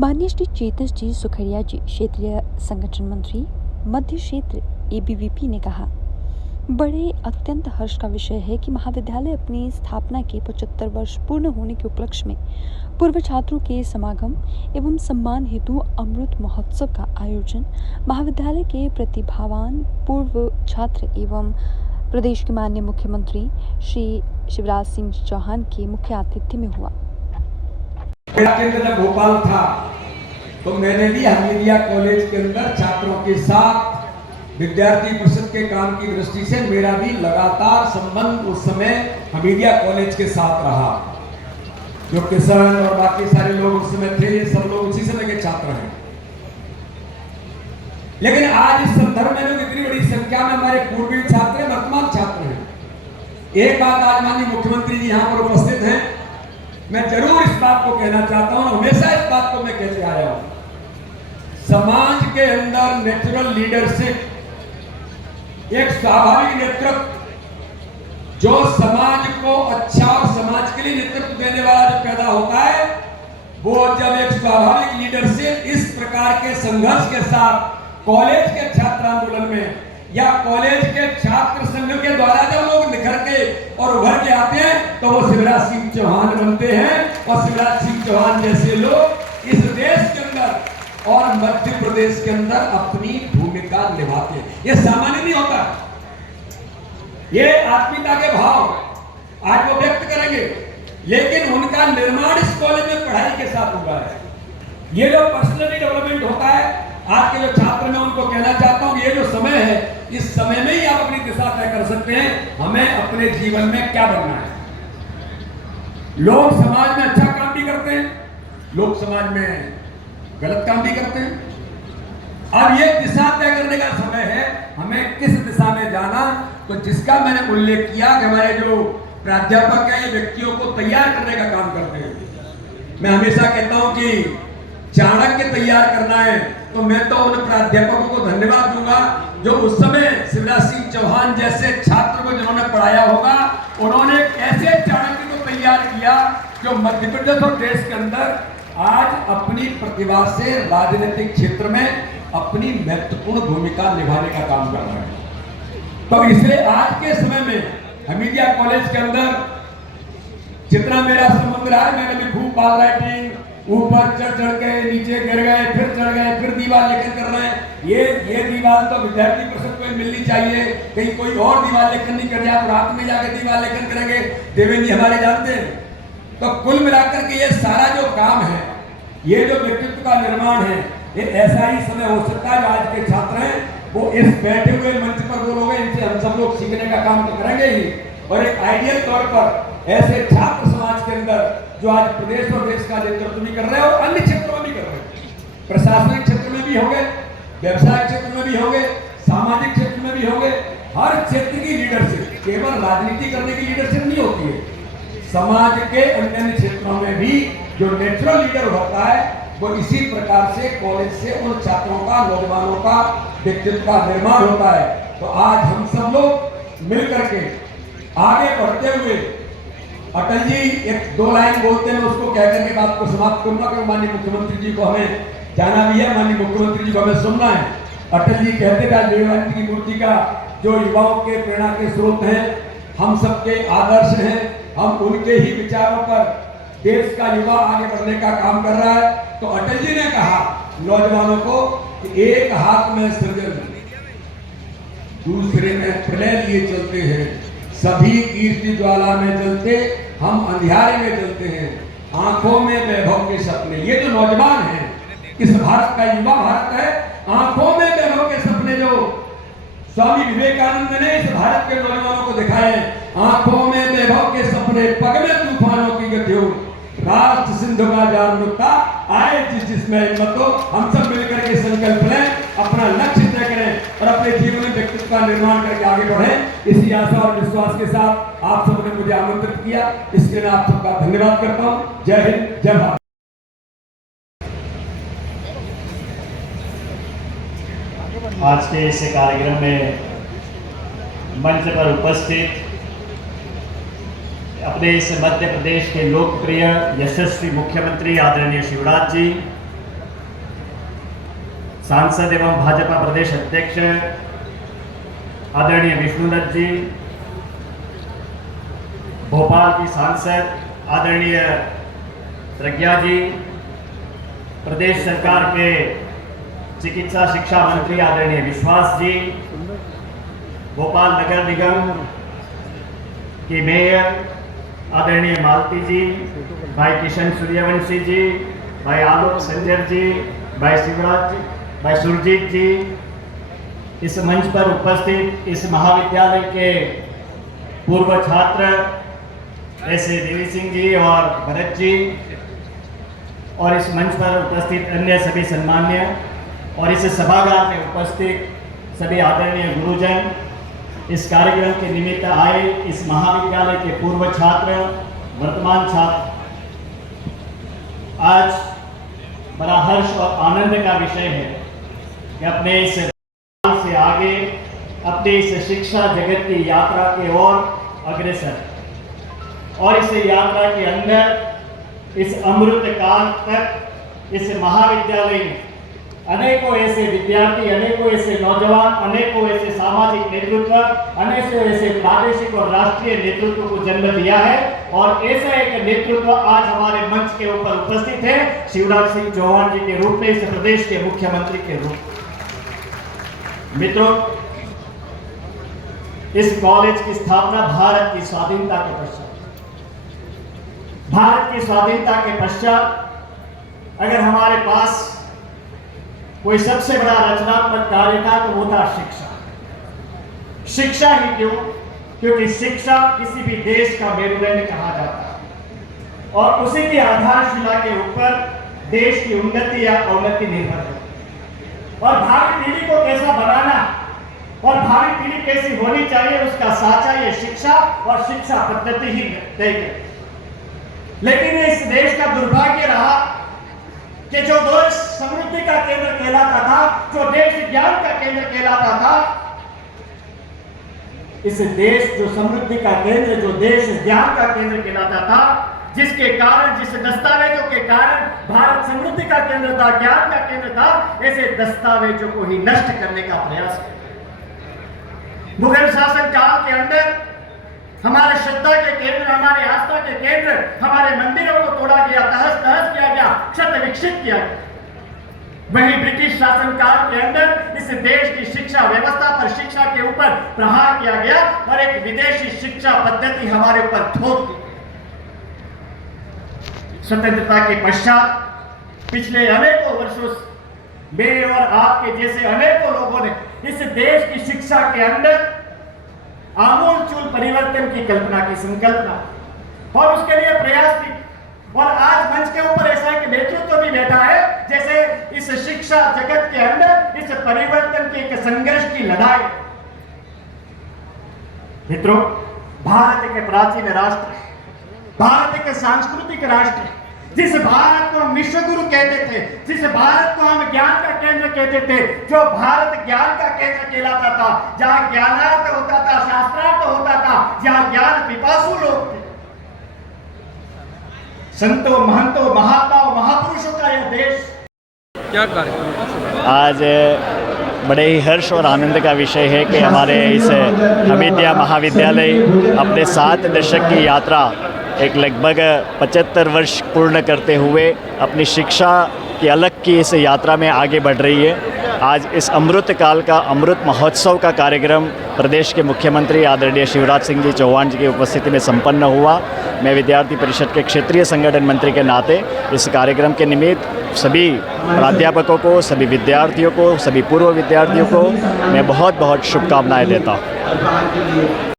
माननीय श्री चेतन जी सुखड़िया जी, क्षेत्रीय संगठन मंत्री मध्य क्षेत्र ABVP ने कहा, बड़े अत्यंत हर्ष का विषय है कि महाविद्यालय अपनी स्थापना के 75 वर्ष पूर्ण होने के उपलक्ष्य में पूर्व छात्रों के समागम एवं सम्मान हेतु अमृत महोत्सव का आयोजन महाविद्यालय के प्रतिभावान पूर्व छात्र एवं प्रदेश के माननीय मुख्यमंत्री श्री शिवराज सिंह चौहान के मुख्य आतिथ्य में हुआ। मेरा केंद्र जब भोपाल था तो मैंने भी हमीदिया कॉलेज के अंदर छात्रों के साथ विद्यार्थी परिषद के काम की दृष्टि से मेरा भी लगातार संबंध उस समय हमीदिया कॉलेज के साथ रहा। जो किसान और बाकी सारे लोग उस समय थे, ये सब लोग उसी समय के छात्र हैं। लेकिन आज इस संदर्भ में लोग इतनी बड़ी संख्या में हमारे पूर्वी छात्र वर्तमान छात्र हैं। एक बात आज माननीय मुख्यमंत्री जी यहाँ पर उपस्थित हैं, मैं जरूर इस बात को कहना चाहता हूं, हमेशा इस बात को मैं कहते आया हूं, समाज के अंदर नेचुरल लीडरशिप, एक स्वाभाविक नेतृत्व जो समाज को अच्छा और समाज के लिए नेतृत्व देने वाला जो पैदा होता है, वो जब एक स्वाभाविक लीडरशिप इस प्रकार के संघर्ष के साथ कॉलेज के छात्र आंदोलन में या कॉलेज के छात्र संघ के द्वारा जब लोग निखर के और उभर के आते हैं तो वो शिवराज सिंह चौहान बनते हैं। और शिवराज सिंह चौहान जैसे लोग इस देश के अंदर और मध्य प्रदेश के अंदर अपनी भूमिका निभाते हैं। ये सामान्य नहीं होता, ये आत्मीयता के भाव आज वो व्यक्त करेंगे, लेकिन उनका निर्माण इस कॉलेज में पढ़ाई के साथ हुआ है। ये जो पर्सनली डेवलपमेंट होता है, आज के जो छात्र मैं उनको कहना चाहता हूं, ये जो समय है, इस समय में ही आप अपनी दिशा तय कर सकते हैं हमें अपने जीवन में क्या बनना है। लोग समाज में अच्छा काम भी करते हैं, लोग समाज में गलत काम भी करते हैं। अब ये दिशा तय करने का समय है हमें किस दिशा में जाना। तो जिसका मैंने उल्लेख किया कि हमारे जो प्राध्यापक हैं, ये व्यक्तियों को तैयार करने का काम करते हैं। मैं हमेशा कहता हूं कि चाणक्य तैयार करना है तो मैं तो उन प्राध्यापकों को धन्यवाद दूंगा जो उस समय शिवराज सिंह चौहान जैसे छात्र को जिन्होंने पढ़ाया होगा, उन्होंने ऐसे चाणक्य को तैयार किया जो मध्य प्रदेश और देश के अंदर आज अपनी प्रतिभा से राजनीतिक क्षेत्र में अपनी महत्वपूर्ण भूमिका निभाने का काम कर रहे हैं। तो इसलिए आज के समय में हमीदिया कॉलेज के अंदर जितना मेरा संबंध रहा है, मैंने भी खूब बाल राइटिंग, ऊपर चढ़ के नीचे गिर गए, फिर चढ़ गए, फिर दीवार लेखन कर रहे हैं। ये दीवार तो विद्यार्थी परिषद को मिलनी चाहिए, कहीं कोई और दीवार लेखन नहीं कर रहे, आप रात में जाके दीवार लेखन करेंगे, देवेंद्र जी हमारे जानते हैं। तो कुल मिलाकर के ये सारा जो काम है, ये जो व्यक्तित्व का निर्माण है, ये ऐसा ही समय हो सकता है जो आज के छात्र हैं वो इस बैठे हुए मंच पर वो लोग हैं, इनसे हम सब लोग सीखने का काम तो करेंगे ही। और एक आइडियल तौर पर ऐसे छात्र समाज के अंदर जो आज प्रदेश और देश का नेतृत्व भी कर रहे हैं और अन्य क्षेत्रों में भी कर रहे हैं, प्रशासनिक क्षेत्र में भी होंगे, व्यवसाय क्षेत्र में भी होंगे, सामाजिक क्षेत्र में भी होंगे, हर क्षेत्र की लीडरशिप केवल राजनीति करने की लीडरशिप नहीं होती है। समाज के अन्य क्षेत्रों में भी जो नेचुरल लीडर होता है वो इसी प्रकार से कॉलेज से उन छात्रों का, नौजवानों का व्यक्तित्व का निर्माण होता है। तो आज हम सब लोग मिलकर के आगे बढ़ते हुए, अटल जी एक दो लाइन बोलते हैं, उसको कहकर के बात को समाप्त करूंगा कि माननीय मुख्यमंत्री जी को हमें जाना भी है, माननीय मुख्यमंत्री जी को हमें सुनना है। अटल जी कहते थे विवेकानंद की मूर्ति का जो युवाओं के प्रेरणा के स्रोत हैं, हम सबके आदर्श हैं, हम उनके ही विचारों पर देश का युवा आगे बढ़ने का काम कर रहा है। तो अटल जी ने कहा नौजवानों को कि एक हाथ में सृजन, दूसरे में प्रलय लिए चलते हैं, सभी कीर्ति ज्वाला में जलते, हम अंधियारे में जलते हैं, आंखों में वैभव के सपने। ये जो नौजवान हैं, इस भारत का युवा भारत है, आंखों में वैभव के सपने जो स्वामी विवेकानंद ने इस भारत के नौजवानों को दिखाए, आंखों में वैभव के सपने, पग में तूफानों की गति हो, राष्ट्र सिंधु का जान मुक्ता आए जिसमें हिम्मत हो। हम सब मिलकर के संकल्प लें, अपना लक्ष्य तय करें और अपने जीवन में व्यक्तित्व का निर्माण करके आगे बढ़ें। इसी आशा और विश्वास के साथ आप सबने मुझे आमंत्रित किया, इसके लिए आप सबका धन्यवाद करता हूं। जय हिंद, जय भारत। आज के इस कार्यक्रम में मंच पर उपस्थित अपने इस मध्य प्रदेश के लोकप्रिय यशस्वी मुख्यमंत्री आदरणीय शिवराज जी, सांसद एवं भाजपा प्रदेश अध्यक्ष आदरणीय विष्णुदत्त जी, भोपाल की सांसद आदरणीय प्रज्ञा जी, प्रदेश सरकार के चिकित्सा शिक्षा मंत्री आदरणीय विश्वास जी, भोपाल नगर निगम की मेयर आदरणीय मालती जी, भाई किशन सूर्यवंशी जी, भाई आलोक संजर जी, भाई शिवराज जी, भाई सुरजीत जी, इस मंच पर उपस्थित इस महाविद्यालय के पूर्व छात्र ऐसे देवी सिंह जी और भरत जी, और इस मंच पर उपस्थित अन्य सभी सम्मान्य और इस सभागार में उपस्थित सभी आदरणीय गुरुजन, इस कार्यक्रम के निमित्त आए इस महाविद्यालय के पूर्व छात्र, वर्तमान छात्र, आज बड़ा हर्ष और आनंद का विषय है कि अपने इस साल से आगे अपने इस शिक्षा जगत की यात्रा की ओर अग्रसर और इस यात्रा के अंदर इस अमृत काल तक इस महाविद्यालय में अनेकों ऐसे विद्यार्थी, अनेकों ऐसे नौजवान, अनेकों ऐसे सामाजिक नेतृत्व, अनेकों ऐसे प्रादेशिक और राष्ट्रीय नेतृत्व को जन्म दिया है। और ऐसा एक नेतृत्व आज हमारे मंच के ऊपर उपस्थित है शिवराज सिंह चौहान जी के रूप में, इस प्रदेश के मुख्यमंत्री के रूप में। मित्रों, इस कॉलेज की स्थापना भारत की स्वाधीनता के पश्चात, भारत की स्वाधीनता के पश्चात अगर हमारे पास कोई सबसे बड़ा रचनात्मक कार्य था तो वो था शिक्षा। शिक्षा ही क्यों? क्योंकि शिक्षा किसी भी देश का मेरुदंड कहा जाता है और उसी की आधारशिला के ऊपर देश की उन्नति या अवनति निर्भर है। और भावी पीढ़ी को कैसा बनाना और भावी पीढ़ी कैसी होनी चाहिए, उसका साचा ये शिक्षा और शिक्षा पद्धति ही तय करती। लेकिन इस देश का दुर्भाग्य रहा कि जो देश समृद्धि का केंद्र कहलाता था, जो देश ज्ञान का केंद्र कहलाता था, इस देश जो समृद्धि का केंद्र, जो देश ज्ञान का केंद्र कहलाता था, जिसके कारण, जिस दस्तावेजों के कारण भारत समृद्धि का केंद्र था, ज्ञान का केंद्र था, ऐसे दस्तावेजों को ही नष्ट करने का प्रयास किया। मुगल शासन काल के अंदर हमारे श्रद्धा के केंद्र, हमारे आस्था के केंद्र, हमारे मंदिरों को तोड़ा गया, तहस नहस किया गया, क्षत विक्षित किया गया। वहीं ब्रिटिश शासन काल के अंदर इस देश की शिक्षा व्यवस्था पर, शिक्षा के ऊपर प्रहार किया गया और एक विदेशी शिक्षा पद्धति हमारे ऊपर थोप दी। स्वतंत्रता के पश्चात पिछले अनेकों वर्षों से मेरे और आपके जैसे अनेकों लोगों ने इस देश की शिक्षा के अंदर आमूलचूल परिवर्तन की कल्पना की, संकल्पना और उसके लिए प्रयास की। और आज मंच के ऊपर ऐसा एक नेतृत्व भी बैठा है जैसे इस शिक्षा जगत के अंदर इस परिवर्तन की एक संघर्ष की लड़ाई। मित्रों, भारत के प्राचीन राष्ट्र, भारत के सांस्कृतिक राष्ट्र, जिस भारत को हम विश्व गुरु कहते थे, जिस भारत को हम ज्ञान का केंद्र कहते थे, जो भारत ज्ञान का केंद्र कहलाता था, जहां ज्ञानार्थ होता था, शास्त्रार्थ होता था, जहां ज्ञान पिपासु लोग थे, संतों, महंतों, महात्माओं, महापुरुषों का यह देश। क्या कार्यक्रम आज बड़े ही हर्ष और आनंद का विषय है कि हमारे इस हमीदिया महाविद्यालय अपने 7 दशक की यात्रा एक लगभग 75 वर्ष पूर्ण करते हुए अपनी शिक्षा की अलग की इस यात्रा में आगे बढ़ रही है। आज इस अमृत काल का अमृत महोत्सव का कार्यक्रम प्रदेश के मुख्यमंत्री आदरणीय शिवराज सिंह जी चौहान जी की उपस्थिति में संपन्न हुआ। मैं विद्यार्थी परिषद के क्षेत्रीय संगठन मंत्री के नाते इस कार्यक्रम के निमित्त सभी प्राध्यापकों को, सभी विद्यार्थियों को, सभी पूर्व विद्यार्थियों को मैं बहुत बहुत शुभकामनाएं देता हूँ।